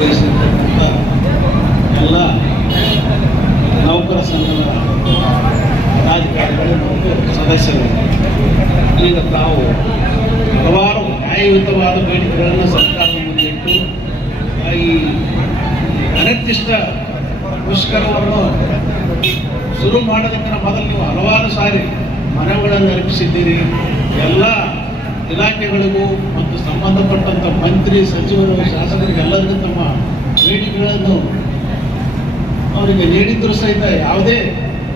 ವಹಿಸಿರ್ತಕ್ಕಂಥ ಎಲ್ಲ ನೌಕರ ಸಂಘದ ರಾಜಕಾರಣಿಗಳು ಮತ್ತು ಸದಸ್ಯರು. ಈಗ ತಾವು ಹಲವಾರು ನ್ಯಾಯಯುತವಾದ ಬೇಡಿಕೆಗಳನ್ನು ಸರ್ಕಾರದ ಮುಂದಿಟ್ಟು ಈ ಅನಿರ್ದಿಷ್ಟ ಮುಷ್ಕರವನ್ನು ಶುರು ಮಾಡೋದಕ್ಕಿಂತ ಮೊದಲು ನೀವು ಹಲವಾರು ಸಾರಿ ಮನವಿಗಳನ್ನು ಅರ್ಪಿಸಿದ್ದೀರಿ. ಎಲ್ಲ ಇಲಾಖೆಗಳಿಗೂ ಮತ್ತು ಸಂಬಂಧಪಟ್ಟಂಥ ಮಂತ್ರಿ ಸಚಿವರು ಶಾಸಕರಿಗೆ ಎಲ್ಲರಿಗೂ ತಮ್ಮ ಬೇಡಿಕೆಗಳನ್ನು ಅವರಿಗೆ ನೀಡಿದ್ರು ಸಹಿತ ಯಾವುದೇ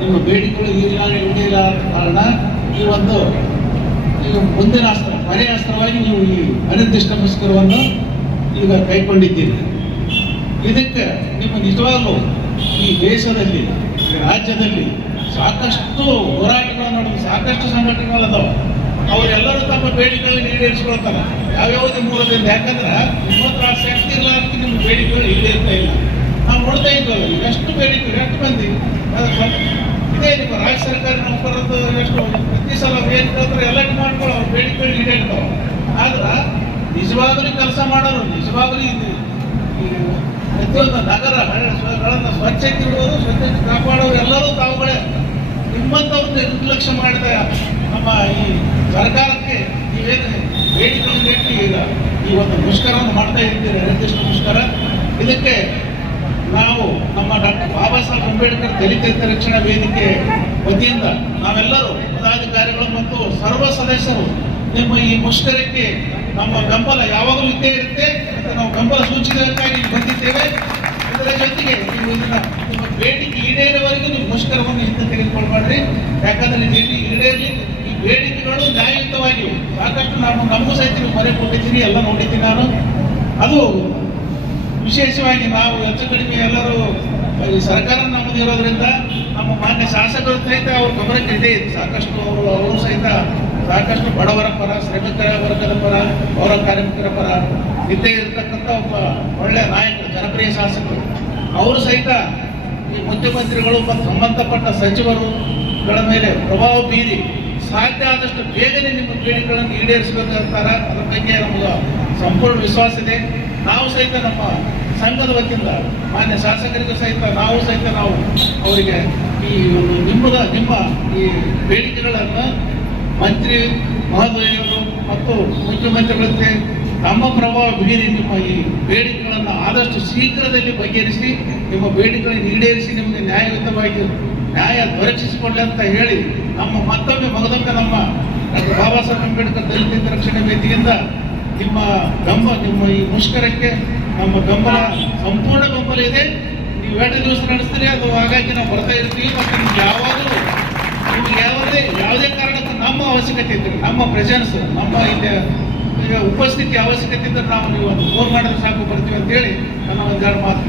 ನಿಮ್ಮ ಬೇಡಿಕೆಗಳು ಇಲ್ಲ ಇಲ್ಲ ಆದ ಕಾರಣ, ಈ ಒಂದು ಈಗ ಮುಂದಿನ ಅಸ್ತ್ರ ಮನೆ ಅಸ್ತ್ರವಾಗಿ ನೀವು ಈ ಅನಿರ್ದಿಷ್ಟ ಪುಸ್ತಕವನ್ನು ಈಗ ಕೈಗೊಂಡಿದ್ದೀರಿ. ಇದಕ್ಕೆ ನಿಮ್ಮ ನಿಜವಾಗ್ಲೂ ಈ ದೇಶದಲ್ಲಿ ರಾಜ್ಯದಲ್ಲಿ ಸಾಕಷ್ಟು ಹೋರಾಟಗಳು ನಡೆದು ಸಾಕಷ್ಟು ಸಂಘಟನೆಗಳು ಅದಾವ. ಅವರೆಲ್ಲರೂ ತಮ್ಮ ಬೇಡಿಕೆಗಳನ್ನು ಈಡೇರಿಸ್ಕೊಳ್ತಾರೆ. ಯಾವ್ಯಾವುದೇ ಮೂಲದಿಂದ? ಯಾಕಂದ್ರೆ ನಿಮ್ಮ ಶಕ್ತಿ ಶಕ್ತಿ ಇರಲಾರ್ದಕ್ಕೆ ನಿಮ್ಮ ಬೇಡಿಕೆಗಳು ಈಡೇರ್ತಾ ಇಲ್ಲ. ನಾವು ನೋಡ್ತಾ ಇದ್ವಲ್ಲ ಎಷ್ಟು ಬೇಡಿಕೆ ಎಷ್ಟು ಮಂದಿ? ಇದೇ ನಿಮ್ಮ ರಾಜ್ಯ ಸರ್ಕಾರಿ ನೌಕರದ್ದು ಎಷ್ಟು? ಪ್ರತಿ ಸಲ ಏನು ಕೇಳ್ತಾರೆ, ಎಲ್ಲ ಮಾಡ್ಕೊಳ್ಳೋ ಅವ್ರ ಬೇಡಿಕೆಗಳು ಈಡೇರ್ತಾವೆ. ಆದ್ರೆ ನಿಜವಾಗ್ಲೂ ಕೆಲಸ ಮಾಡೋರು, ನಿಜವಾಗ್ಲೂ ಇದು ಪ್ರತಿಯೊಂದು ನಗರ, ಹಳ್ಳಿಗಳನ್ನು ಸ್ವಚ್ಛತೆ ಇಡುವುದು ಸ್ವಚ್ಛತೆ ಕಾಪಾಡೋರು ಎಲ್ಲರೂ ತಾವುಗಳೇ. ನಿಮ್ಮಂಥವ್ರನ್ನ ನಿರ್ಲಕ್ಷ್ಯ ಮಾಡಿದ ನಮ್ಮ ಈ ಸರ್ಕಾರಕ್ಕೆ ನೀವೇನು ಬೇಡಿಕೊಂಡು ಈಗ ಈ ಒಂದು ಮುಷ್ಕರವನ್ನು ಮಾಡ್ತಾ ಇರ್ತೀರಿ ನಿರ್ದಿಷ್ಟ ಮುಷ್ಕರ. ಇದಕ್ಕೆ ನಾವು ನಮ್ಮ ಡಾಕ್ಟರ್ ಬಾಬಾ ಸಾಹೇಬ್ ಅಂಬೇಡ್ಕರ್ ದಲಿತ ರಕ್ಷಣಾ ವೇದಿಕೆ ವತಿಯಿಂದ ನಾವೆಲ್ಲರೂ ಪದಾಧಿಕಾರಿಗಳು ಮತ್ತು ಸರ್ವ ಸದಸ್ಯರು ನಿಮ್ಮ ಈ ಮುಷ್ಕರಕ್ಕೆ ನಮ್ಮ ಬೆಂಬಲ ಯಾವಾಗಲೂ ಇದ್ದೇ ಇರುತ್ತೆ. ಮತ್ತು ನಾವು ಬೆಂಬಲ ಇಲ್ಲಿ ಬಂದಿದ್ದೇವೆ. ಇದರ ಜೊತೆಗೆ ನೀವು ಇದನ್ನ ನಿಮ್ಮ ಬೇಡಿಕೆ ಈಡೇರವರೆಗೂ ನೀವು ಮುಷ್ಕರವನ್ನು ಹಿಂದೆ ತೆಗೆದುಕೊಳ್ಬೇಡ್ರಿ ಯಾಕಂದ್ರೆ ಬೇಡಿಕೆ ಈಡೇರಲಿ ಈ ಬೇಡಿಕೆಗಳು ನ್ಯಾಯಯುತವಾಗಿವೆ. ಸಾಕಷ್ಟು ನಾನು ನಮಗೂ ಸಹಿತ ನೀವು ಕೊಟ್ಟಿದ್ದೀನಿ, ಎಲ್ಲ ನೋಡಿದ್ದೀನಿ ನಾನು. ಅದು ವಿಶೇಷವಾಗಿ ನಾವು ಹೆಚ್ಚು ಕಡಿಮೆ ಎಲ್ಲರೂ, ಈ ಸರ್ಕಾರ ನಮ್ಮದು ಇರೋದ್ರಿಂದ ನಮ್ಮ ಮಾನ್ಯ ಶಾಸಕರು ಸಹಿತ ಅವ್ರ ಗಮನಕ್ಕೆ ಇದೆ. ಸಾಕಷ್ಟು ಅವರು ಅವರು ಸಹಿತ ಸಾಕಷ್ಟು ಬಡವರ ಪರ ಶ್ರಮಿಕರ ವರ್ಗದ ಪರ, ಅವರ ಕಾರ್ಮಿಕರ ಪರ, ಇದ್ದೇ ಇರತಕ್ಕಂಥ ಒಬ್ಬ ಒಳ್ಳೆಯ ನಾಯಕರು, ಜನಪ್ರಿಯ ಶಾಸಕರು. ಅವರು ಸಹಿತ ಈ ಮುಖ್ಯಮಂತ್ರಿಗಳು ಮತ್ತು ಸಂಬಂಧಪಟ್ಟ ಸಚಿವರುಗಳ ಮೇಲೆ ಪ್ರಭಾವ ಬೀರಿ ಸಾಧ್ಯ ಆದಷ್ಟು ಬೇಗನೆ ನಿಮ್ಮ ಬೇಡಿಕೆಗಳನ್ನು ಈಡೇರಿಸಬೇಕಂತಾರ ಅದರ ಬಗ್ಗೆ ನಮಗೆ ಸಂಪೂರ್ಣ ವಿಶ್ವಾಸ ಇದೆ. ನಾವು ಸಹಿತ ನಮ್ಮ ಸಂಘದ ವತಿಯಿಂದ, ಮಾನ್ಯ ಶಾಸಕರಿಗೂ ಸಹಿತ, ನಾವು ಸಹಿತ ನಾವು ಅವರಿಗೆ ಈ ಒಂದು ನಿಮ್ಮದ, ನಿಮ್ಮ ಈ ಬೇಡಿಕೆಗಳನ್ನು ಮಂತ್ರಿ ಮಹೋದಯರು ಮತ್ತು ಮುಖ್ಯಮಂತ್ರಿಗಳಂತೆ ತಮ್ಮ ಪ್ರಭಾವ ಬೀರಿ ನಿಮ್ಮ ಈ ಬೇಡಿಕೆಗಳನ್ನು ಆದಷ್ಟು ಶೀಘ್ರದಲ್ಲಿ ಬಗೆಹರಿಸಿ, ನಿಮ್ಮ ಬೇಡಿಕೆಗಳನ್ನು ಈಡೇರಿಸಿ ನಿಮಗೆ ನ್ಯಾಯಯುತವಾಗಿ ನ್ಯಾಯ ದೊರಕಿಸಿಕೊಳ್ಳಿ ಅಂತ ಹೇಳಿ ನಮ್ಮ ಮತ್ತೊಮ್ಮೆ ಮಗದೊಮ್ಮೆ ನಮ್ಮ ಬಾಬಾ ಸಾಹೇಬ್ ಅಂಬೇಡ್ಕರ್ ದಲಿತ ರಕ್ಷಣೆ ವೇದಿಕೆಯಿಂದ ನಿಮ್ಮ ಗಮ್ಮ ನಿಮ್ಮ ಈ ಮುಷ್ಕರಕ್ಕೆ ನಮ್ಮ ಬೆಂಬಲ ಸಂಪೂರ್ಣ ಬೆಂಬಲ ಇದೆ ನೀವು ಎರಡು ದಿವಸ ನಡೆಸ್ತೀರಿ, ಅದು ಹಾಗಾಗಿ ನಾವು ಬರ್ತಾ ಇರ್ತೀವಿ ಮತ್ತು ನಿಮ್ಗೆ ಯಾವಾಗಲೂ ನಿಮ್ಗೆ ಯಾವುದೇ ಯಾವುದೇ ಕಾರಣಕ್ಕೂ ನಮ್ಮ ಅವಶ್ಯಕತೆ ಇದ್ದರೆ, ನಮ್ಮ ಪ್ರೆಸೆನ್ಸ್ ನಮ್ಮ ಇಲ್ಲಿ ಉಪಸ್ಥಿತಿ ಅವಶ್ಯಕತೆ ಇದ್ದರೆ ನಾವು ನೀವು ಒಂದು ಫೋನ್ ಮಾಡಿದ್ರೆ ಸಾಕು, ಬರ್ತೀವಿ ಅಂತೇಳಿ ನನ್ನ ಒಂದೆರಡು ಮಾತು.